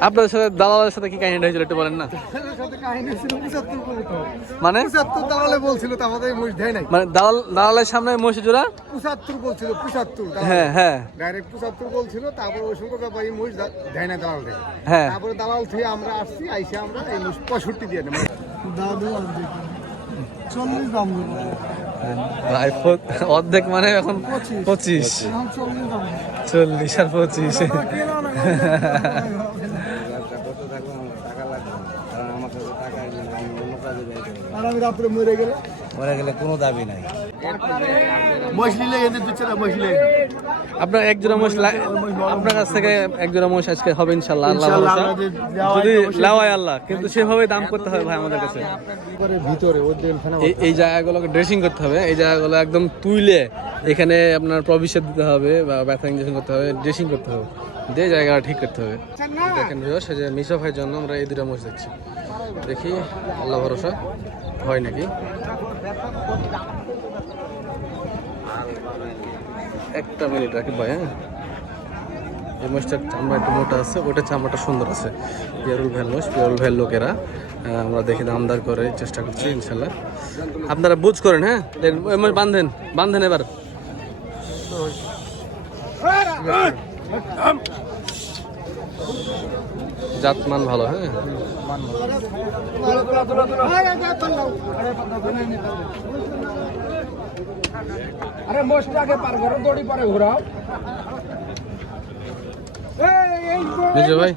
আপনাদের সাথে দালালের সাথে কি কাহিনীটা হয়েছিল একটু বলেন না? দালালের সাথে কাহিনী ছিল পঁচাত্তর বলে তো। মানে? দালালে বলছিল তো আমাদের মহিষ দেয় নাই। মানে দালাল দালালের সামনে মহিষে জোড়া? পঁচাত্তর বলছিল পঁচাত্তর হ্যাঁ হ্যাঁ। ডাইরেক্ট পঁচাত্তর বলছিল তারপর ওই সঙ্গে ব্যাপারী মহিষ দা- দেয় না দালাল দেয় হ্যাঁ। তারপরে দালাল থেকে আমরা আসছি আইসে আমরা এই মহিষ পঁয়ষট্টি দিয়ে নেব। দাদু চল্লিশ দাম অর্ধেক মানে এখন পঁচিশ। চল্লিশ আর পঁচিশ। মরে গেলে কোনো দাবি নাই। মহিষ মহিষ আপনার এক জোড়া আপনার কাছ থেকে এক জোড়া মোষ আজকে হবে ইনশাল্লাহ আল্লাহ যদি আল্লাহ কিন্তু সেভাবে দাম করতে হবে ভাই আমাদের কাছে। ভিতরে এই এই জায়গাগুলোকে ড্রেসিং করতে হবে এই জায়গাগুলো একদম তুইলে এখানে আপনার প্রবিশের দিতে হবে বা ব্যথা ইঞ্জেকশন করতে হবে ড্রেসিং করতে হবে। দিয়ে জায়গাটা ঠিক করতে হবে। দেখেন ভিউয়ার্স, যে মিশো ভাইয়ের জন্য আমরা এই দুটা মোষ দেখছি। দেখি আল্লাহ ভরসা হয় নাকি? একটা মিনিট রাখি ভাই হ্যাঁ? এই মাছটার চামড়া একটু মোটা আছে, ওইটার চামড়াটা সুন্দর আছে। পিয়ারুল ভ্যাল মাছ পিয়ারুল ভ্যাল লোকেরা। আমরা দেখি দামদার করে চেষ্টা করছি, ইনশাল্লাহ। আপনারা বুঝ করেন হ্যাঁ? বান্ধেন বান্ধেন এবার। জাতমান ভালো হ্যাঁ? আরে মোষটা আগে পার করো দড়ি পরে ঘোরাও। নিজে ভাই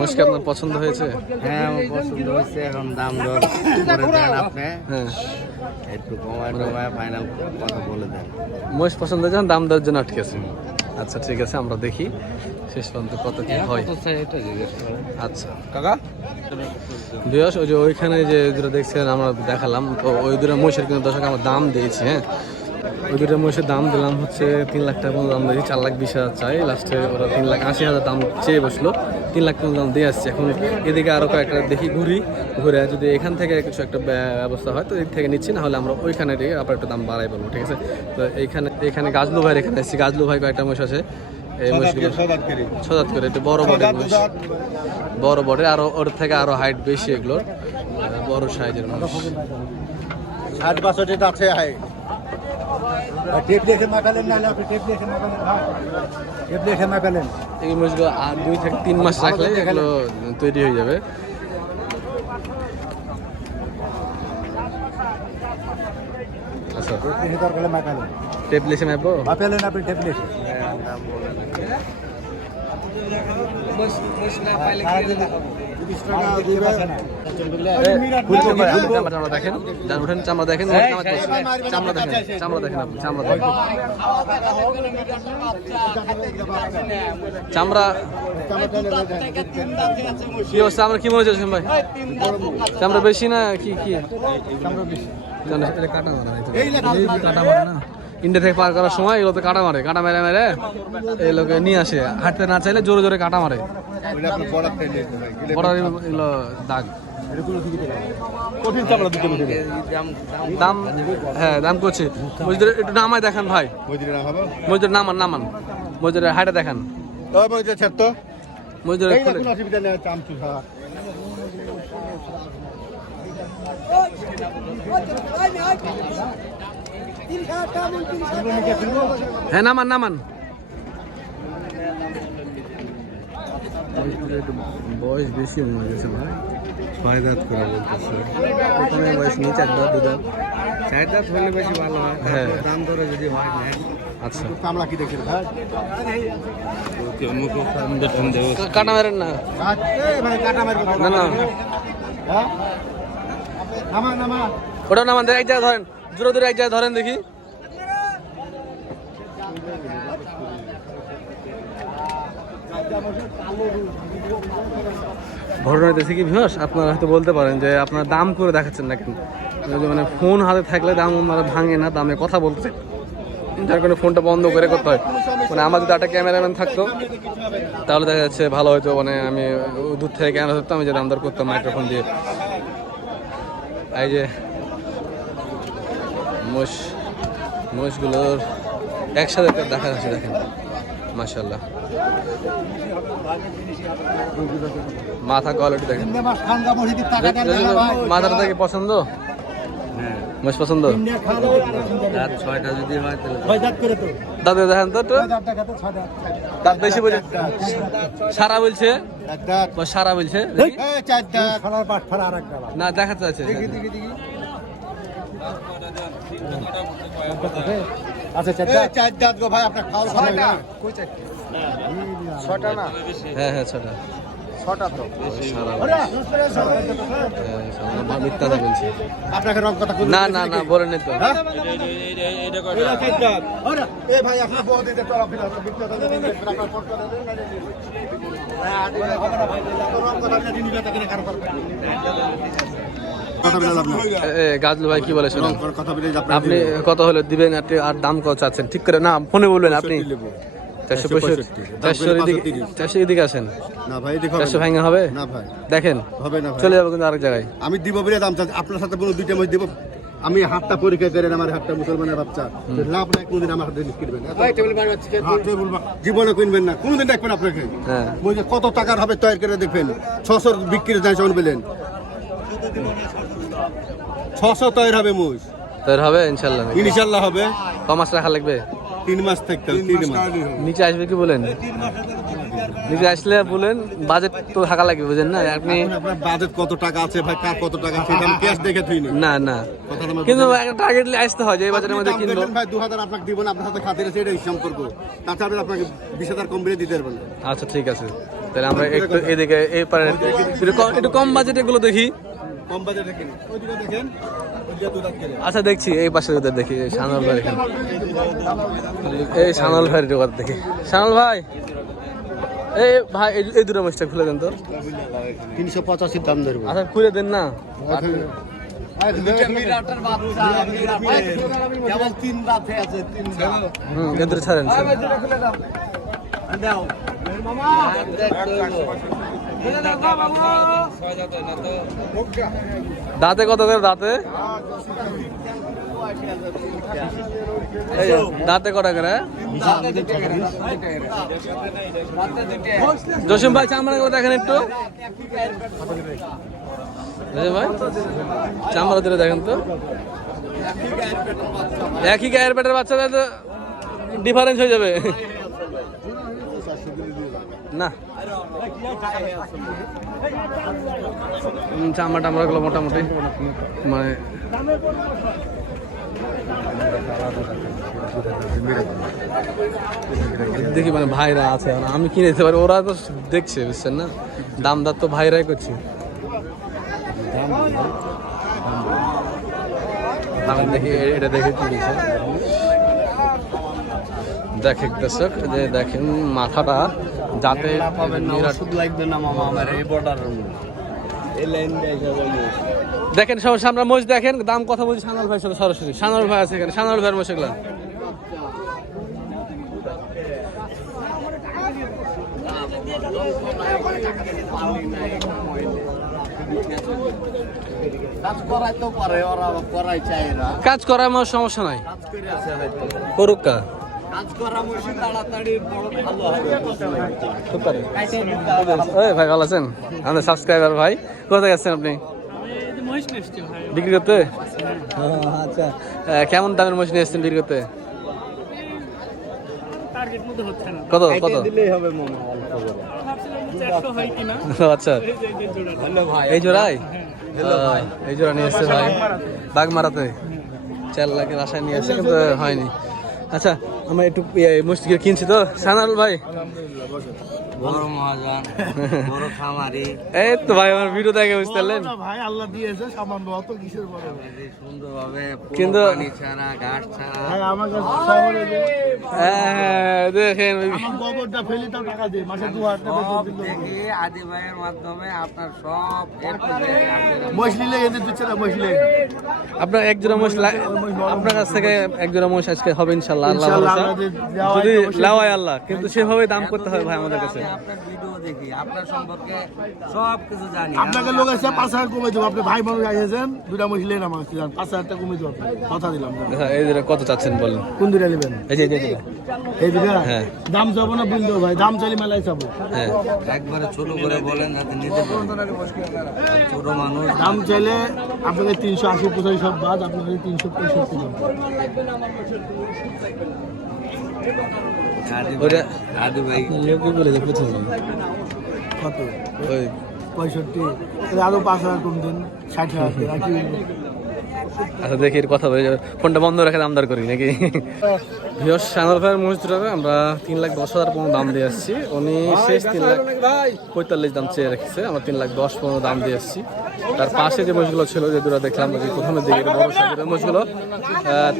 মোষকে আপনার পছন্দ হয়েছে? হ্যাঁ আমার পছন্দ হয়েছে এখন দাম দর আপনি। হ্যাঁ। একটু কমায় টমায় ফাইনাল কথা বলে দেন। মোষ পছন্দ হয়েছে দাম দর জন্য আটকে আছে। আচ্ছা ঠিক আছে আমরা দেখি শেষ পর্যন্ত কত কি হয় করেন। আচ্ছা। কাকা? বিয়স ওই যে ওইখানে যে দুটো দেখছিলেন আমরা দেখালাম। তো ওই দুটো মহিষের কিন্তু দর্শক আমরা দাম দিয়েছি হ্যাঁ। ওই দুটো মহিষের দাম দিলাম হচ্ছে তিন লাখ টাকা দাম দিয়েছি চার লাখ বিশ হাজার চাই। লাস্টে ওরা তিন লাখ আশি হাজার দাম চেয়ে বসল। তিন লাখ টাকা দাম দিয়ে আসছে। এখন এদিকে আরও কয়েকটা দেখি ঘুরি ঘুরে যদি এখান থেকে কিছু একটা ব্যা- ব্যবস্থা হয় তো এদিক থেকে নিচ্ছি না হলে আমরা ওইখানে দিয়ে আবার একটু দাম বাড়াই বলব ঠিক আছে? তো এইখানে এখানে গাজলু ভাইয়ের এখানে এসেছি। গাজলু ভাই কয়েকটা মহিষ আছে। এই মহিষগুলো ছদাত করে একটু বড় বড় মহিষ। বড় বড় আরও ওর থেকে আরও হাইট বেশি এগুলোর। বড় সাইজের ষাট বাষট্টি আছে হাই টেপ দেখে মাখালেন না আপনি টেপ দেখে মাখালেন ভাই। টেপ দেখে মাখালেন। এই আর দুই থেকে তিন মাস রাখলে এগুলো তৈরি হয়ে যাবে। আচ্ছা। দেখে দরকার মাখালেন। টেপ লিখে নেব মাপালেন আপনি টেপ চামড়া চামড়া দেখেন চামড়া দেখেন চামড়া দেখেন আপনি চামড়া দেখেন চামড়া কি অবস্থা আমরা কি মনে হচ্ছে ভাই চামড়া বেশি না কি কি ইন্ডিয়া থেকে পার করার সময় এগুলো তো কাটা মারে কাটা মেরে মেরে এই লোকে নিয়ে আসে, হাঁটতে না চাইলে জোরে জোরে কাটা মারে। বড় এগুলো দাগ। কঠিন চামড়া দিতে দাম হ্যাঁ দাম করছে। মসজিদের একটু নামায় দেখান ভাই। নামান নামান। হাইটা দেখান। অসুবিধা নেই চামচু হ্যাঁ নামান নামান। বয়স বেশি মনে গেছে ভাই ছয় দাঁত করে বলতেছে। প্রথমে বয়স নিয়ে চার দাঁত দু দাঁত। চার দাঁত হলে বেশি ভালো হয় হ্যাঁ। দাম দরে যদি হয় না আচ্ছা। কি দেখেন ভাই? কাটা মারেন না। কাটা মারবে না না। হ্যাঁ? নামা নামা। ওটা নামান এক জায়গায় ধরেন। জোরে জোরে এক জায়গায় ধরেন দেখি। ঘটনা হইতেছে কি ভিউস আপনারা হয়তো বলতে পারেন যে আপনারা দাম করে দেখাচ্ছেন না কেন ওই যে মানে ফোন হাতে থাকলে দাম ওনারা ভাঙে না, দামে কথা বলতে যার কারণে ফোনটা বন্ধ করে করতে হয়। মানে আমার যদি একটা ক্যামেরাম্যান থাকতো, তাহলে দেখা যাচ্ছে ভালো হতো মানে আমি দূর থেকে ক্যামেরা ধরতাম, আমি যে দাম দর করতাম মাইক্রোফোন দিয়ে। এই যে মোষ মোষগুলোর একসাথে দেখা যাচ্ছে, দেখেন। মাশাল্লাহ মাথা কোয়ালিটি দেখেন। মাথাটা দেখে পছন্দ? হ্যাঁ। পছন্দ? তিনটে ছয়টা যদি হয় তাহলে দাদা দেখেন তো দাঁত বেশি বলছে সারা বলছে? সারা বলছে? দেখি। না দেখাতে আছে আচ্ছা চার দাঁত। চার দাঁত গো ভাই আপনার খাওয়ার সময় না ছটা না? হ্যাঁ হ্যাঁ ছটা। ছটা তো? সারা হ্যাঁ, সারা। মিথ্যা কথা বলছে। আপনাকে রং কথা না না না বলেন নাই তো। হ্যাঁ? গাজলু ভাই কি বলে শুনুন? কথা আপনি কত হলে দিবেন আপনি আর দাম কত চাচ্ছেন? ঠিক করে না ফোনে বলবেন আপনি। চারশো পঁয়ষট্টি। চারশো এদিকে চারশো এদিকে আসেন। না ভাই দেখো চারশো ভাঙা হবে? না ভাই। দেখেন হবে না ভাই। চলে যাব কিন্তু আরেক জায়গায়। আমি দিব বলে দাম চাচ্ছি। আপনার সাথে দুইটা মাস দিব? আমি হাতটা পরীক্ষা করেন আমার হাতটা মুসলমানের বাচ্চা। লাভ নাই কোনদিন আমার হাতে জিনিস কিনবেন। হ্যাঁ, জীবনে কিনবেন না কোনদিন দেখবেন আপনাকে? হ্যাঁ। কত টাকার হবে তৈরি করে দেখবেন? ছশোর বিক্রি যায় বলেন। ছশো তৈরি হবে মুজ তোর হবে ইনশাল্লাহ ইনশাল্লাহ। হবে। ক মাস রাখা লাগবে? তিন মাস থাকতে তিন মাস। নিচে আসবে কি বলেন? নিচে আসলে বলেন বাজেট তো থাকা লাগবে বুঝেন না? আপনি আপনার বাজেট কত টাকা আছে ভাই কার কত টাকা আছে আমি ক্যাশ দেখে থুই না। না কিন্তু একটা টার্গেট আসতে হয় যে এই বাজারের মধ্যে কিনবো। ভাই দু হাজার আপনাকে দিব না আপনার সাথে খাতির আছে এটা হিসাব করব তাছাড়া আপনাকে বিশ হাজার কম বেড়ে দিতে পারবেন আচ্ছা ঠিক আছে। তাহলে আমরা একটু এদিকে এই পারে একটু কম- একটু কম বাজেটে গুলো দেখি। কম বাজেটে কিনে ওইদিকে দেখেন ওইদিকে দু দাঁত কেটে। আচ্ছা দেখছি এই পাশে ওদের দেখি সানাল ভাই এই সানাল ভাই কথা দেখি। সানাল ভাই এই ভাই এই- দুটো মাছটা খুলে দেন তো। তিনশো পঁচাশির দাম ধরবো। আচ্ছা খুলে দেন না। দাঁত আছে তিন দাঁত কত করে দাঁতে? দাঁতে কত করে? জসিম ভাই, চামড়া করে দেখেন একটু। ভাই, চামড়া দিলে দেখেন তো। একই গায়ের পেটের বাচ্চাদের তো ডিফারেন্স হয়ে যাবে। না। চামড়া টামড়াগুলো মোটামুটি মানে দেখি মানে ভাইরা আছে আমি কিনে দিতে পারি, ওরা তো দেখছে, বুঝছেন না? দাম দার তো ভাইরাই করছে। আমি দেখি, এটা দেখে কি দেখেন দর্শক যে দেখেন মাথাটা যাতে ওষুধ লাগবে না মামা আমার এই বর্ডারের এই লাইন দিয়ে দেখেন সব সামনে মোষ দেখেন দাম কথা বলছি সানাল ভাইয়ের সাথে সরাসরি। সানাল ভাই আছে এখানে সানাল ভাইয়ের মোষ এগুলা কাজ করার আমার সমস্যা নাই। করুক ভাই ভালো আছেন? আমাদের সাবস্ক্রাইবার ভাই কোথায় আছেন আপনি? বিক্রি করতে? আচ্ছা। কেমন দামের মহিষ নিয়ে এসছেন বিক্রি করতে? টার্গেট মতো হচ্ছে না কত কত হয় আচ্ছা। এই যে এই হ্যালো ভাই। এই জোড়াই এই জোড়া নিয়ে এসছে ভাই। বাঘ মারাতে চার লাখের আশায় নিয়ে এসছে কিন্তু হয়নি। আচ্ছা আমরা একটু মুস্তিকে কিনছি তো। সানাল ভাই। বড় মহাজন বড় খামারি। এই তো ভাই আমার ভিডিও দেখে বুঝতে পারলেন? ভাই আল্লাহ দিয়েছে সামান্য অত কিসের বড়? সুন্দরভাবে কিন্তু- পানি ছাড়া ঘাস ছাড়া ভাই আমার কাছে শহরে হ্যাঁ, দেখেন গোবরটা ফেলি তাও টাকা দিই মাসে টাকা আদি ভাইয়ের মাধ্যমে আপনার সব মশলিলে এদের দিচ্ছে না মশলি আপনার এক জোড়া মোষ আপনার কাছ থেকে এক জোড়া মোষ আজকে হবে ইনশাল্লাহ আল্লাহ যদি হয় লাওয়ায় আল্লাহ কিন্তু সেভাবে দাম করতে হবে ভাই আমাদের কাছে। আপনার ভিডিও দেখি আপনার সম্পর্কে সব কিছু জানি। আপনাকে লোক এসে পাঁচ হাজার কমে দেবো। আপনি ভাই মানুষ আইসেন দুটা মহিলা নাম আসছে পাঁচ হাজার টাকা কমে দেবো কথা দিলাম আচ্ছা, এই দুটো কত চাচ্ছেন বলেন? কোন দুটা নেবেন? এই যে এই যে, এই যে। এই দুটা হ্যাঁ। দাম যাব না বিল ভাই? দাম চাইলে মেলায় যাব হ্যাঁ। একবারে ছোট করে বলেন যাতে নিতে ছোট মানুষ। দাম চাইলে আপনাকে তিনশো আশি পঁচাশি সব বাদ আপনাকে তিনশো পঁয়ষট্টি ওটা- দাদি ভাই লোকে বলে যে প্রথম। কত? ওই পঁয়ষট্টি। আরও পাঁচ হাজার কম দিন ষাট হাজার আচ্ছা দেখি এর কথা বলে ফোনটা বন্ধ রাখে আমদার করি নাকি? ভিওস সানর ভাইয়ের মসজিদ আমরা তিন লাখ দশ হাজার পনেরো দাম দিয়ে আসছি। উনি শেষ তিন লাখ পঁয়তাল্লিশ দাম চেয়ে রেখেছে। আমরা তিন লাখ দশ পনেরো দাম দিয়ে আসছি। তার পাশে যে মসজিদগুলো ছিল, যে দুটো দেখলাম, যে প্রথমের দিকে বড় সাইজের মসজিদগুলো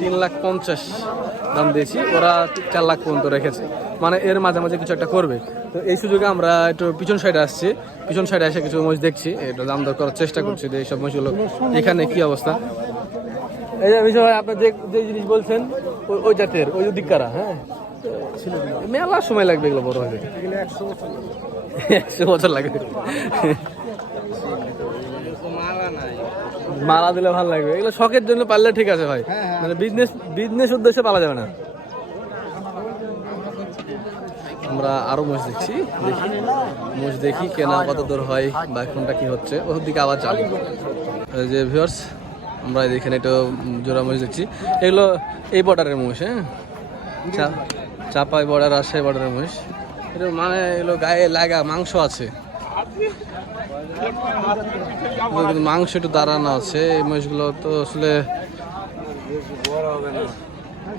তিন লাখ পঞ্চাশ দাম দিয়েছি। ওরা চার লাখ পর্যন্ত রেখেছে। মানে এর মাঝামাঝি কিছু একটা করবে। তো এই সুযোগে আমরা একটু পিছন সাইডে আসছি। পিছন সাইডে এসে কিছু মহিষ দেখছি। এটা দাম দর করার চেষ্টা করছি যে এইসব মহিষগুলো এখানে কি অবস্থা। এই যে বিষয়, আপনি যে জিনিস বলছেন ওই- জাতের ওই দিককারা হ্যাঁ? মেলা সময় লাগবে এগুলো বড় হবে একশো বছর লাগবে। মালা দিলে ভালো লাগবে। এগুলো শখের জন্য পারলে ঠিক আছে ভাই। মানে বিজনেস বিজনেস উদ্দেশ্যে পালা যাবে না। আমরা আরও মোষ দেখছি। দেখি। মোষ দেখি কেনা কত দূর হয় বা কোনটা কি হচ্ছে। ওর দিকে আবার চালু। যে ভিউয়ার্স আমরা এখানে একটু জোড়া মোষ দেখছি। এগুলো এই বর্ডারের মোষ হ্যাঁ? চাপাই বর্ডার, রাজশাহী বর্ডারের মোষ এটা মানে এগুলো গায়ে লাগা মাংস আছে। মাংস একটু দাঁড়ানো আছে। এই মহিষগুলো তো আসলে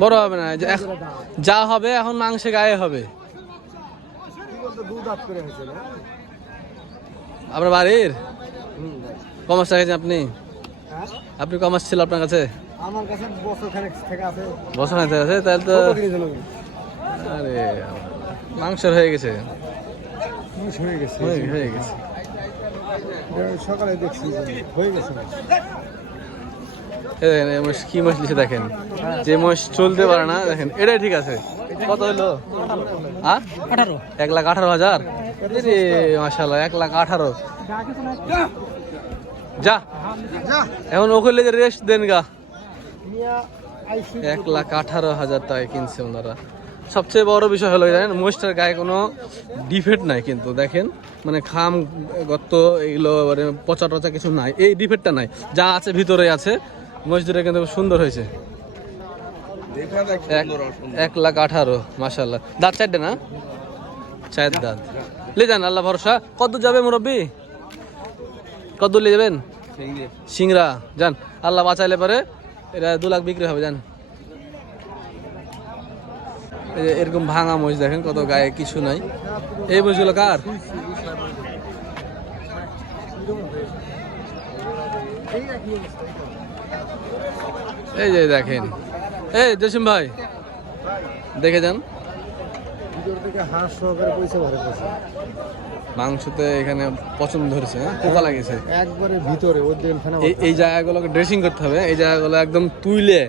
বড় হবে না। যে হবে, এখন মাংসে গায়ে হবে। আপনার বাড়ির? কমাস আপনি? আপনি কমাস ছিল আপনার কাছে? আমার কাছে বছর খানেক থেকে আছে। বছর হাতে আছে? তাহলে তো আরে মাংসের হয়ে গেছে। হয়ে গেছে। হয়ে- হয়ে গেছে। সকালে দেখছি হয়ে গেছে। দেখেন, কি লিখে দেখেন। যে মোষ চলতে পারে না দেখেন এটাই ঠিক আছে। কত হলো আঠারো। এক লাখ আঠারো হাজার? মাসাল্লাহ এক লাখ আঠারো। যা। এখন ওখানে যে রেস্ট দেন গা। এক লাখ আঠারো হাজার টাকায় কিনছে ওনারা। সবচেয়ে বড় বিষয় হলো জানেন মোষটার গায়ে কোনো ডিফেক্ট নাই কিন্তু দেখেন। মানে খাম গত্ত এগুলো মানে পচা টচা কিছু নাই। এই ডিফেক্টটা নাই। যা আছে ভিতরে আছে। মসজিদটা কিন্তু সুন্দর হয়েছে। এক- লাখ আঠারো মাসাল্লাহ দাঁত চারটে না? চায়ের দাঁত। লে যান আল্লাহ ভরসা। কত যাবে মুরব্বী? কত নিয়ে যাবেন সিংড়া। যান আল্লাহ বাঁচাইলে পরে এটা দু লাখ বিক্রি হবে যান এরকম ভাঙা মহিষ দেখেন কত গায়ে কিছু নাই। এই মহিষগুলো কার? এই যে দেখেন। এই জসিম ভাই দেখে যান। হাঁস সহকারে পয়সা ভরে পয়সা। মাংসতে এখানে পছন্দ ধরেছে হ্যাঁ? পোকা লাগেছে। একবারে ভিতরে ওদের এই এই জায়গাগুলোকে ড্রেসিং করতে হবে এই জায়গাগুলো একদম তুইলে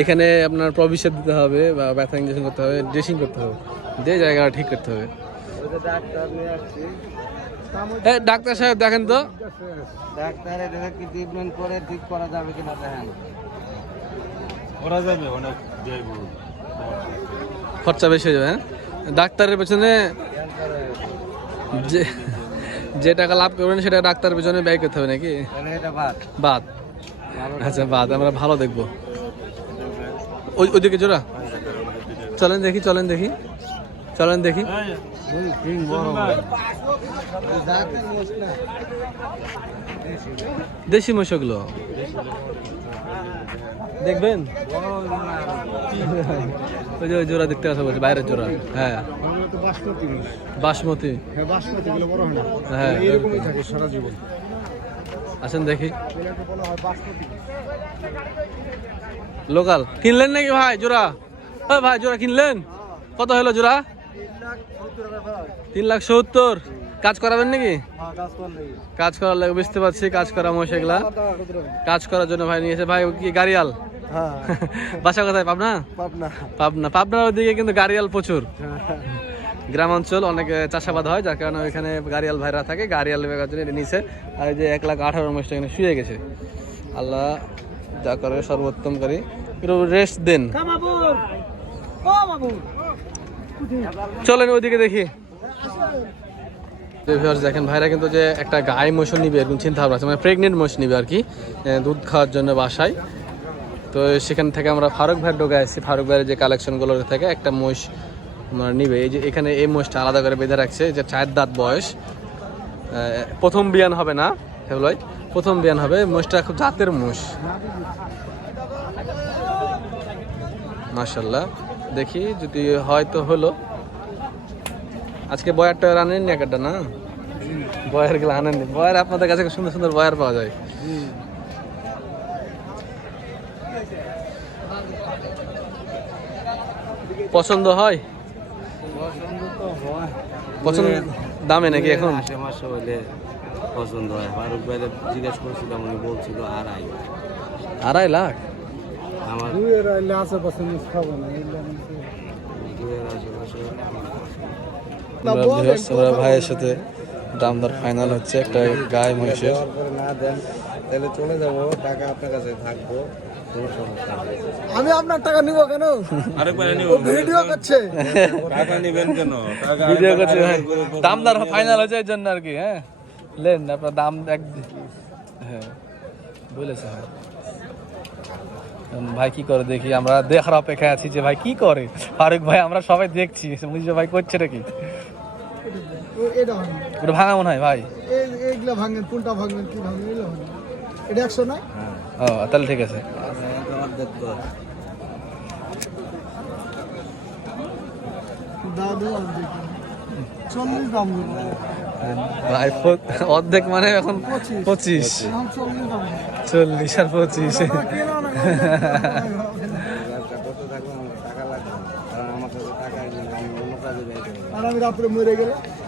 এখানে আপনার প্রবিষেদ দিতে হবে বা ব্যথা ইঞ্জেকশন করতে হবে ড্রেসিং করতে হবে। যে জায়গাটা ঠিক করতে হবে। ডাক্তার সাহেব দেখেন তো। ডাক্তারে দেখে কি ট্রিটমেন্ট করে ঠিক করা যাবে কিনা দেখেন। করা যাবে অনেক খরচা বেশি হয়ে যাবে হ্যাঁ? ডাক্তারের পেছনে যে যে টাকা লাভ করবেন সেটা ডাক্তারের পেছনে ব্যয় করতে হবে নাকি? বাদ। আচ্ছা বাদ। আমরা ভালো দেখব। ওই ওইদিকে জোড়া। চলেন দেখি চলেন দেখি। চলেন দেখি। দেশি মশাগুলো দেখবেন? ওই যে জোড়া দেখতে আসা বলছে, বাইরের জোড়া। হ্যাঁ। বাসমতি। হ্যাঁ। হয় হ্যাঁ আসেন দেখি। হয় লোকাল। কিনলেন নাকি ভাই জোড়া? ও ভাই, জোড়া কিনলেন? কত হলো জোড়া? তিন লাখ সত্তর। কাজ করাবেন নাকি? কাজ করার লাগে, বুঝতে পারছি, কাজ করা মহিষ কাজ করার জন্য ভাই নিয়েছে ভাই কি গাড়িয়াল? হ্যাঁ বাসা কোথায় পাবনা? পাবনা। পাবনা। পাবনার ওদিকে কিন্তু গাড়িয়াল প্রচুর। গ্রামাঞ্চল অনেক চাষাবাদ হয় যার কারণে ওইখানে গাড়িয়াল ভাইরা থাকে গাড়িয়াল ভাইয়ের জন্য এটা নিচে আর এই যে এক লাখ আঠারো মাসটা এখানে শুয়ে গেছে। আল্লাহ যা করে সর্বোত্তম করি। একটু রেস্ট দেন। চলেন ওইদিকে দেখি। দেখেন ভাইরা কিন্তু যে একটা গায়ে মোষ নিবে এরকম চিন্তা ভাবনা আছে। মানে প্রেগনেন্ট মোষ নিবে আর কি দুধ খাওয়ার জন্য বাসায়। তো সেখান থেকে আমরা ফারুক ভাইয়ের ডোকে আসছি। ফারুক ভাইয়ের যে কালেকশনগুলো থেকে, একটা মোষ আমরা নিবে। এই যে এখানে এই মোষটা আলাদা করে বেঁধে রাখছে, যে চার দাঁত বয়স। প্রথম বিয়ান হবে না সেগুলোই প্রথম বিয়ান হবে মোষটা খুব জাতের মোষ মাশাল্লাহ দেখি যদি হয়তো হলো। আজকে বয়ারটা আনেন নি একটা না? বয়ারগুলো আনেননি। বয়ার আপনাদের কাছে সুন্দর সুন্দর বয়ার পাওয়া যায়। পছন্দ হয়? পছন্দ দামে নাকি এখন? মাসে মাসে হইলে পছন্দ হয়। ফারুক ভাই জিজ্ঞেস করছিলাম উনি বলছিল আড়াই। আড়াই লাখ? আমার দুয়ের আশেপাশে হলে আমার আমরা বৃহস্পতিবার আমরা ভাইয়ের সাথে দাম দর ফাইনাল হচ্ছে একটা গায়ে মহিষের। না দেন তাহলে চলে যাব টাকা আপনার কাছে থাকব। আমি আপনার টাকা নিব কেন? ভিডিও করছে। টাকা নেবেন কেন? টাকা ভিডিও করছে ভাই দাম দর ফাইনাল হয়েছে এই জন্য আর কি হ্যাঁ। লেন আপনার দাম এক হ্যাঁ। বলেছে ভাই ভাই কি করে দেখি আমরা দেখার অপেক্ষায় আছি যে ভাই কি করে? ফারুক ভাই আমরা সবাই দেখছি। মুজিব ভাই করছে নাকি? এটা না। ভাঙা মনে হয় ভাই। এইগুলা ভাঙেন কোনটা ভাঙবেন কি ভাঙবেন এটা একশো নয় ও তাহলে ঠিক আছে। অর্ধেক মানে এখন পঁচিশ। চল্লিশ আর পঁচিশ।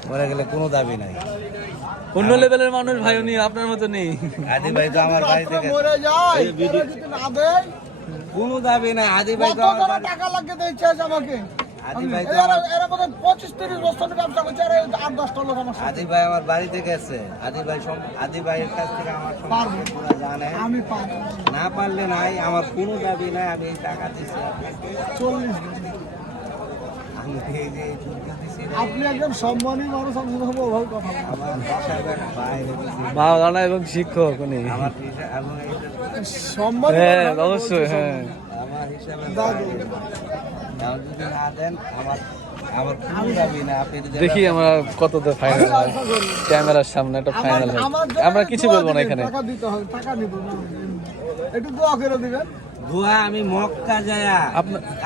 মরে গেলে কোনো দাবি নাই। অন্য লেভেলের মানুষ ভাই উনি আপনার মতো নেই আদি ভাই তো আমার বাড়ি থেকে মরে যায় যদি না দেয় কোনো দাবি নাই আদি ভাই তো আমার টাকা লাগে তো ইচ্ছা আছে আমাকে আদি ভাই তো এরা বোধ পঁচিশ তিরিশ বছর ব্যবসা করছে আর এই আট দশটা লোক আমার সাথে। আদি ভাই আমার বাড়িতে গেছে আদি ভাই আদি ভাইয়ের কাছ থেকে আমার পারব। পুরো জানে আমি না পারলে নাই আমার কোনো দাবি নাই আমি এই টাকা দিচ্ছি আপনাকে। আমি এই যে দিছি আপনি একজন সম্মানী মানুষ ওভাবে কথা মাওলানা এবং শিক্ষক উনি। সম্মানী হ্যাঁ অবশ্যই হ্যাঁ। দেখি আমরা কত ফাইনাল হয়। ক্যামেরার সামনে একটা ফাইনাল হয়। আমরা কিছু বলব না এখানে। টাকা দিতে হবে টাকা নিব একটু দোয়া করে দিবেন। দোয়া আমি মক্কা যায়া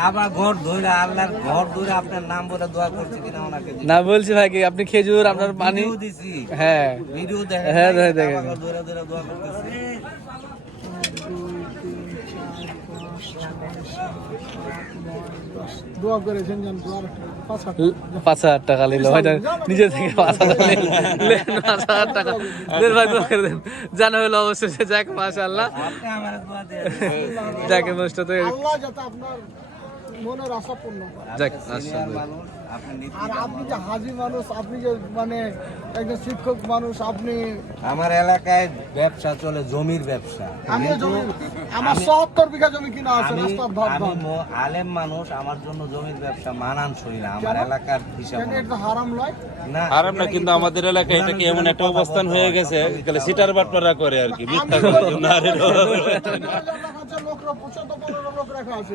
আবার ঘর ধরে আল্লাহর ঘর ধরে আপনার নাম বলে দোয়া করছি কিনা ওনাকে না বলছি ভাই কি আপনি খেজুর আপনার পানি? দিছি। হ্যাঁ। ভিডিও দেখেন হ্যাঁ, ধরে ধরে দোয়া করতেছি। দোয়া করেছেন জান পাঁচ হাজার টাকা নিল। ভাইটা নিজে থেকে পাঁচ হাজার পাঁচ হাজার টাকা। দেন ভাই দোয়া করে দেন। জানা হলো অবশ্যই যাক মাশাআল্লাহ। আপনি আমার দোয়া দিয়ে যাকে মোস্ট তো আল্লাহ যাতে আপনার মনের আশা পূর্ণ আলহামদুলিল্লাহ। মানুষ আর আপনি যে হাজি মানুষ আপনি যে মানে একজন শিক্ষক মানুষ আপনি আমার এলাকায় ব্যবসা চলে জমির ব্যবসা। আমি জমি আমার সত্তর বিঘা জমি কিনা আছে রাস্তার ধার আলেম মানুষ আমার জন্য জমির ব্যবসা মানানসই না। আমার এলাকার হিসাব এটা হারাম নয়? না কিন্তু আমাদের এলাকায় এটাকে এমন একটা অবস্থান হয়ে গেছে? সিটার বাটপাড়া করে আর কি মিথ্যা কথা জন্য আরে লোকরা চোদ্দ পনেরো লোক রাখা আছে।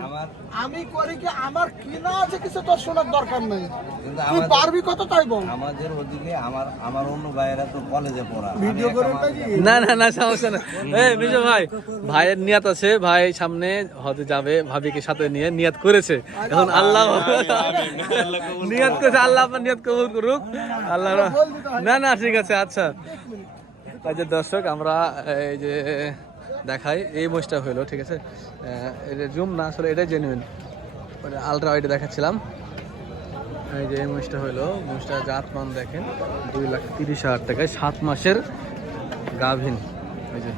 আমি করি কি আমার কিনা আছে কিছু তোর শোনার দরকার নেই। তুই পারবি কত তাই বল। আমাদের ওদিকে আমার আমার অন্য ভাইয়েরা তো কলেজে পড়া। ভিডিও করে না না না সমস্যা না এই মিজো ভাই ভাইয়ের নিয়াত আছে ভাই সামনে হতে যাবে ভাবিকে সাথে নিয়ে নিয়াত করেছে। এখন আল্লাহ নিয়াত করেছে আল্লাহ আপনার নিয়াত কবুল করুক। আল্লাহ না না ঠিক আছে আচ্ছা। এই যে দর্শক আমরা এই যে দেখাই। এই মোষটা হইল, ঠিক আছে? এটা জুম না, আসলে এটাই জেনুইন আলট্রা ওয়াইডে দেখাচ্ছিলাম। এই যে এই হইল মোষটা জাত মান দেখেন, দুই লাখ তিরিশ হাজার টাকায় সাত মাসের গাভিন। এই যে,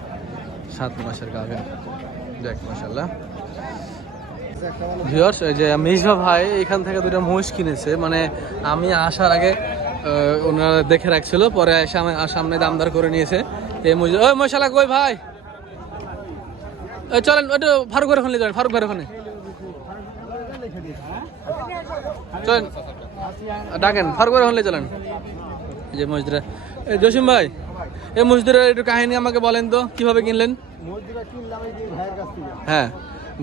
সাত মাসের গাভিন। দেখ মাসাল্লাহ ভিউয়ার্স এই যে মিসবা ভাই এখান থেকে দুটো মহিষ কিনেছে। মানে আমি আসার আগে ওনারা দেখে রাখছিল, পরে এসে সামনে দামদার করে নিয়েছে। এই মহিষ ওই মশালা কই ভাই? চলেন ওটা ফারুক ভাইয়ের ওখানে যাবেন ফারুক ভাইয়ের ওখানে। চলেন ডাকেন ফারুক ভাইয়ের ওখানে চলেন। এই যে এই জসিম ভাই এই মহিষদের একটু কাহিনী আমাকে বলেন তো কীভাবে কিনলেন? হ্যাঁ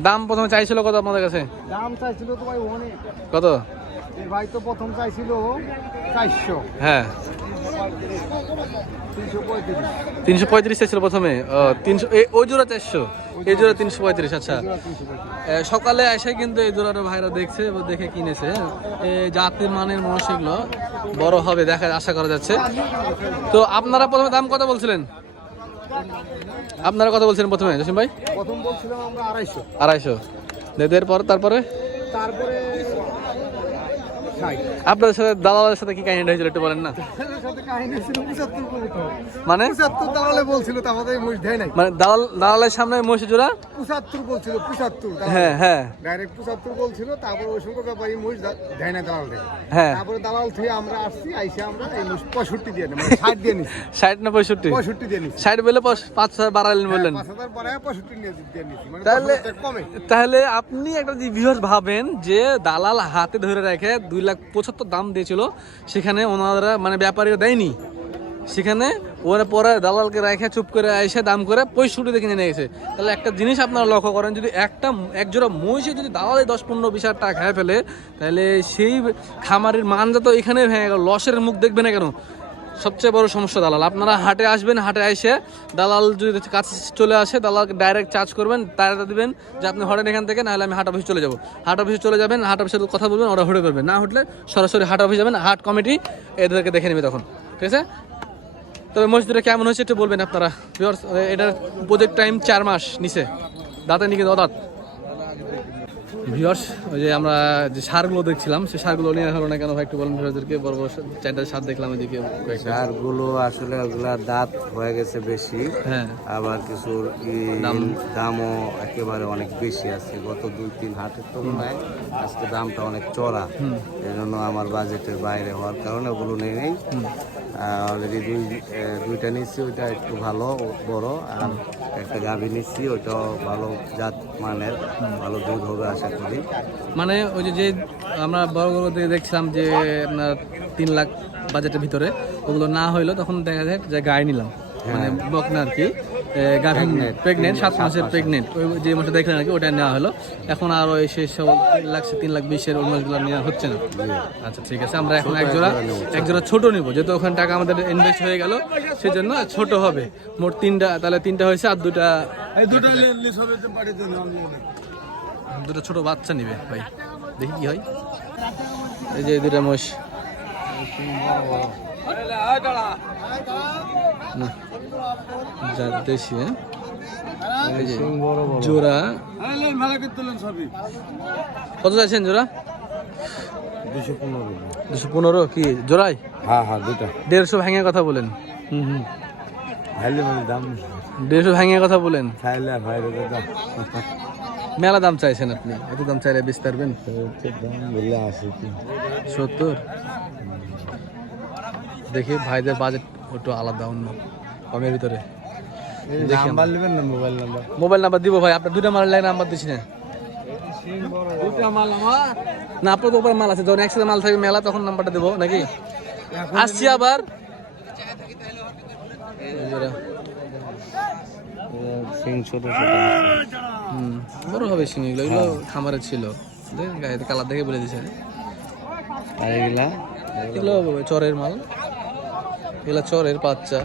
দাম প্রথমে চাইছিল কত আপনাদের কাছে? দাম চাইছিল তো ভাই অনেক। কত? এই ভাই তো প্রথম চাইছিল চারশো। হ্যাঁ। তিনশো পঁয়ত্রিশ চাইছিল প্রথমে তিনশো ওই জোড়া চারশো এই জোড়া তিনশো পঁয়ত্রিশ আচ্ছা। সকালে এসে কিন্তু এই জোড়াটা ভাইরা দেখছে এবং দেখে কিনেছে হ্যাঁ। এই জাতের মানের মানুষ এগুলো বড় হবে দেখা আশা করা যাচ্ছে। তো আপনারা প্রথমে দাম কত বলছিলেন? আপনারা কত বলছিলেন প্রথমে জসিম ভাই? প্রথম বলছিলাম আমরা আড়াইশো। আড়াইশো। দেদের পর তারপরে? তারপরে আপনাদের সাথে দালালের সাথে কি কাহিনীটা হয়েছিল একটু বলেন না। মানে? দাঁড়ালে বলছিল আমাদের দেয় নাই। মানে দালাল দালালের সামনে মহিষ জোড়া? পঁচাত্তর বলছিল পঁচাত্তর। হ্যাঁ হ্যাঁ। ডাইরেক্ট পঁচাত্তর বলছিল তারপর ওই সংখ্যক ব্যাপারী মুষ দেয় না দালাল দেয় হ্যাঁ। তারপরে দালাল থেকে আমরা আসছি আইসে আমরা এই পঁয়ষট্টি দিয়ে মানে ষাট দিয়ে নিচ্ছি ষাট না পঁয়ষট্টি? পঁয়ষট্টি দিয়ে নিচ্ছি ষাট বলে পাঁচ হাজার বাড়ালেন বললেন। পাঁচ হাজার পরে পঁয়ষট্টি নিয়ে দিয়ে নিচ্ছি মানে তাহলে তাহলে আপনি একটা যে ভিউয়ার্স ভাবেন যে দালাল হাতে ধরে রেখে দুই লাখ পঁচাত্তর দাম দিয়েছিল। সেখানে ওনারা মানে ব্যাপারীরা দেয়নি। সেখানে ওরা পরে দালালকে রেখে চুপ করে এসে দাম করে পঁয়ষট্টি দেখে নিয়ে গেছে। তাহলে একটা জিনিস আপনারা লক্ষ্য করেন, যদি একটা একজোড়া মহিষে যদি দালালে দশ, পনেরো, বিশ টাকা খেয়ে ফেলে, তাহলে সেই খামারের মানটা তো এখানে ভেঙে গেল, লসের মুখ দেখবে না কেন? সবচেয়ে বড় সমস্যা দালাল। আপনারা হাটে আসবেন, হাটে এসে দালাল যদি কাছে চলে আসে দালালকে ডাইরেক্ট চার্জ করবেন, তারা দিবেন যে আপনি হটেন এখান থেকে, নাহলে আমি হাট অফিসে চলে যাব। হাট অফিসে চলে যাবেন, হাট অফিসের কথা বলবেন, ওরা হটে করবেন না হটলে সরাসরি হাট অফিসে যাবেন, হাট কমিটি এদেরকে দেখে নেবে তখন। ঠিক আছে? তবে মসজিদটা কেমন হয়েছে একটু বলবেন আপনারা। এটার প্রজেক্ট টাইম চার মাস নিচে। দাঁতে নিকে দাঁত। ভিউয়ার্স ওই যে আমরা যে সারগুলো দেখছিলাম সেই সারগুলো নিয়ে হলো না কেন ভাই একটু বলেন ভিউয়ারদেরকে বড় বড় চারটা সার দেখলাম এদিকে সারগুলো আসলে ওগুলা দাঁত হয়ে গেছে বেশি। হ্যাঁ। আবার কিছু দাম- দামও একেবারে অনেক বেশি আছে। গত দুই তিন হাটের তুলনায় আজকে দামটা অনেক চড়া। এই জন্য আমার বাজেটের বাইরে হওয়ার কারণে ওগুলো নেই নেই। অলরেডি দুই দুইটা নিচ্ছি ওইটা একটু ভালো বড়। আর একটা গাভী নিচ্ছি ওইটাও ভালো জাত মানের ভালো দুধ হবে আশা করি। মানে ওই যে যে আমরা বড় বড় দেখছিলাম যে আপনার তিন লাখ বাজেটের ভিতরে ওগুলো না হইল তখন দেখা যায় যে গায়ে নিলাম। মানে বকনা আর কি। গাভীন প্রেগনেন্ট সাত মাসের প্রেগনেন্ট ওই যে মাসে দেখলেন আর কি ওটা নেওয়া হলো। এখন আর ওই সেই সব তিন লাখ তিন লাখ বিশের ওই মাসগুলো নেওয়া হচ্ছে না। আচ্ছা ঠিক আছে আমরা এখন এক জোড়া এক জোড়া ছোট নিব। যেহেতু ওখানে টাকা আমাদের ইনভেস্ট হয়ে গেল সেই জন্য ছোট হবে। মোট তিনটা তাহলে তিনটা হয়েছে আর দুটা দুটো ছোট বাচ্চা নিবে ভাই। দেখি কি হয়। এই যে দুটা মোষ না। হ্যাঁ জোড়া সবই। কত চাইছেন জোড়া? দুশো পনেরো। দুশো পনেরো কি? জোড়াই? হ্যাঁ হ্যাঁ দুটা দেড়শো ভাঙে কথা বলেন। হুম হুম। দাম দেড়শো ভাঙে কথা বলেন। মেলা দাম চাইছেন আপনি? এত দাম চাইলে বেচতে পারবেন? সত্তর দেখি ভাইদের বাজেট একটু আলাদা অন্য। কমের ভিতরে। নাম্বার নেবেন না মোবাইল নাম্বার মোবাইল নাম্বার দিব ভাই আপনার দুইটা মাল লাগে নাম্বার দিছি না। না আপনার উপরে মাল আছে যখন একসাথে মাল থাকবে মেলা তখন নাম্বারটা দেবো নাকি? আসছি আবার। সিং ছোট হুম বড় হবে সিং এগুলো এগুলো খামারে ছিল। গায়ে কালার দেখে বলে দিছে। আর এগুলা? এগুলো চরের মাল। এগুলো চরের বাচ্চা।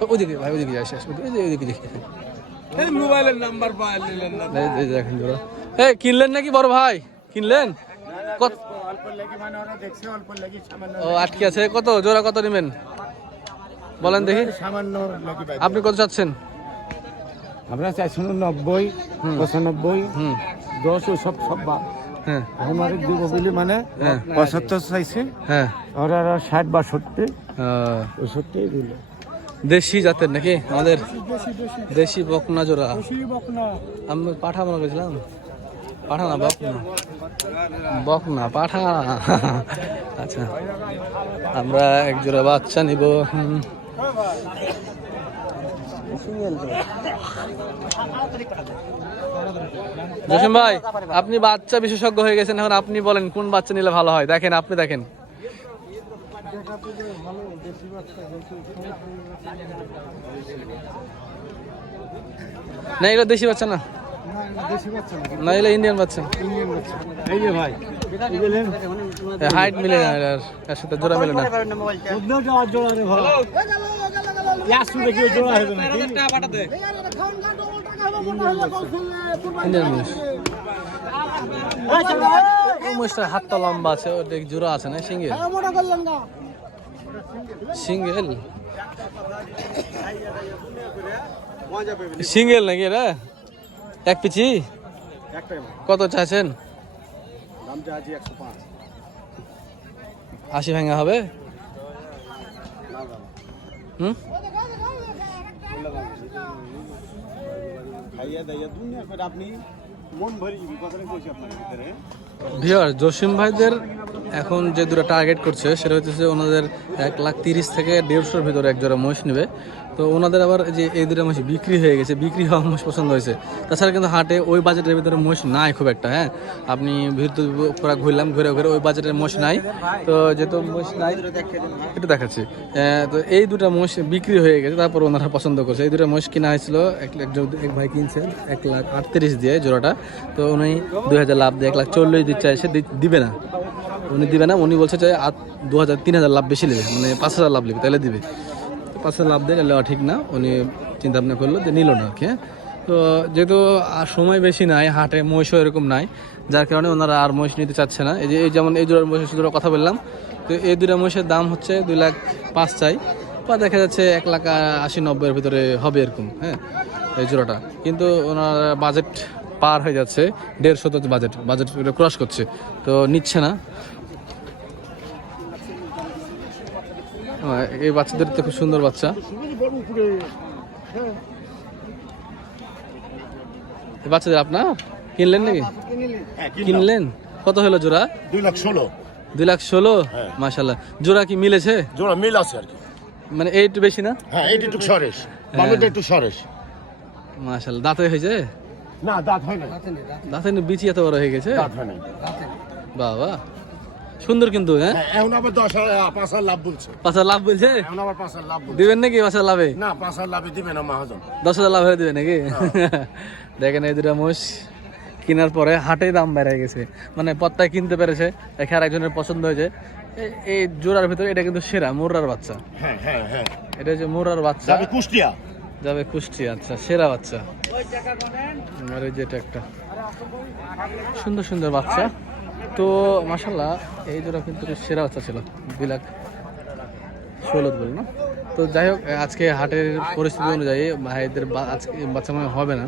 ও- ওইদিকে ভাই ওইদিকে আসে আসে ওইদিকে ওইদিকে দেখি। এই মোবাইলের নাম্বার পাওয়া নিলেন না দেখেন জোড়া। এই কিনলেন নাকি বড় ভাই? কিনলেন? কত অল্প লাগি মানে ওরা দেখছে অল্প লাগি সামান্য ও আটকে আছে। কত? জোড়া কত নেবেন? বলেন দেখি। সামান্য লাগি ভাই আপনি কত চাচ্ছেন? আমরা চাইছি নব্বই পঁচানব্বই হুম। দশ ও সব সব হ্যাঁ। আর দিব বলি মানে হ্যাঁ। পঁচাত্তর চাইছে। হ্যাঁ। ওরা আর ষাট বাষট্টি ওষুধটাই দিল। দেশি জাতের নাকি? আমাদের দেশি বকনা জোড়া। আমি পাঠা মনে করেছিলাম পাঠা না বক না বক না পাঠা। আচ্ছা আমরা এক জোড়া বাচ্চা নিব। জসিম ভাই আপনি বাচ্চা বিশেষজ্ঞ হয়ে গেছেন এখন আপনি বলেন কোন বাচ্চা নিলে ভালো হয়? দেখেন আপনি দেখেন। না এগুলো দেশি বাচ্চা না। না এগুলো ইন্ডিয়ান বাচ্চা। এই যে ভাই হাইট মিলে না এর সাথে জোড়া মিলে না। জোড়া রে ভাই। জোড়া হবে নাকি? ইন্ডিয়ান হাতটা লম্বা আছে জোড়া আছে না সিঙ্গেল সিঙ্গেল সিঙ্গেল নাকি এটা এক একটাই কত পাঁচ। আশি ভাঙা হবে? হুম? খাইয়া দাইয়া দুনিয়া করে আপনি ভিওর জসিম ভাইদের এখন যে দুটো টার্গেট করছে, সেটা হচ্ছে ওনাদের এক লাখ তিরিশ থেকে দেড়শোর ভিতরে এক জোড়া মহিষ নেবে। তো ওনাদের আবার যে এই দুটো মহিষ বিক্রি হয়ে গেছে, বিক্রি হওয়া মহিষ পছন্দ হয়েছে। তাছাড়া কিন্তু হাটে ওই বাজেটের ভিতরে মহিষ নাই খুব একটা হ্যাঁ? আপনি ভিতর পুরা ঘুরলাম, ঘুরে ঘুরে ওই বাজেটের মহিষ নাই। তো যেহেতু মহিষ নাই এটা দেখাচ্ছি। তো এই দুটো মহিষ বিক্রি হয়ে গেছে, তারপর ওনারা পছন্দ করছে। এই দুটো মহিষ কিনা হয়েছিল, এক লাখ এক ভাই কিনছেন এক লাখ আটত্রিশ দিয়ে জোড়াটা। তো উনি দুই হাজার লাভ দিয়ে এক লাখ চল্লিশ দিচ্ছে, সে দি- দিবে না। উনি দিবে না, উনি বলছে যে দু হাজার, তিন হাজার লাভ বেশি নেবে মানে পাঁচ হাজার লাভ নেবে, তাহলে দিবে। হাজার লাভ দিয়ে নেওয়া ঠিক না, উনি চিন্তা ভাবনা করল যে নিল না কি হ্যাঁ। তো যেহেতু আর সময় বেশি নাই, হাটে মহিষও এরকম নাই, যার কারণে ওনারা আর মহিষ নিতে চাচ্ছে না। এই যে, এই যেমন এই জোড়ার মহিষের জোড়া কথা বললাম, তো এই দুটা মহিষের দাম হচ্ছে দুই লাখ পাঁচ চাই, বা দেখা যাচ্ছে এক লাখ আশি নব্বইয়ের ভিতরে হবে এরকম হ্যাঁ এই জোড়াটা। কিন্তু ওনার বাজেট পার হয়ে যাচ্ছে দেড়শো তো বাজেট বাজেট ক্রস করছে, তো নিচ্ছে না। এই বাচ্চাদের তো খুব সুন্দর বাচ্চা। এই বাচ্চাদের আপনার কিনলেন নাকি? কিনলেন? কত হলো জোড়া? দুই লাখ ষোলো। দুই লাখ ষোলো? মাসাল্লাহ জোড়া কি মিলেছে? জোড়া মিল আছে আর কি। মানে এই একটু বেশি না? হ্যাঁ এইটা একটু সরেশ। বামেটা একটু সরেশ। মাসাল্লাহ দাঁতে হয়েছে? না দাঁত হয় না দাঁতে বিচি এত বড় হয়ে গেছে? দাঁত হয় না বাবা। সুন্দর কিন্তু হ্যাঁ? হ্যাঁ, এখন আবার দশ পাঁচ লাভ বলছে। পাঁচা লাভ বলছে? এখন আবার পাঁচ হাজার লাভ দিবেন নাকি পাঁচা লাভে? না পাঁচ হাজার লাভে দিবে না মহাজন। দশ হাজার লাভ হয়ে দেবে নাকি? দেখেন এই দুটা মোষ কেনার পরে হাটে দাম বেড়ে গেছে। মানে পত্তায় কিনতে পেরেছে দেখে আর একজনের পছন্দ হয়েছে। এই- জোড়ার ভিতরে এটা কিন্তু সেরা মোরার বাচ্চা। হ্যাঁ হ্যাঁ হ্যাঁ। এটা হচ্ছে মোরার বাচ্চা। যাবে কুষ্টিয়া। যাবে কুষ্টি আচ্ছা সেরা বাচ্চা। আর এই যেটা একটা সুন্দর সুন্দর বাচ্চা। তো মাসাল্লাহ এই জোড়া কিন্তু সেরা বাচ্চা ছিল, বিলাক ষোলো বল, না? তো যাই হোক, আজকে হাটের পরিস্থিতি অনুযায়ী ভাইদের আজকে বাচ্চা মনে হবে না।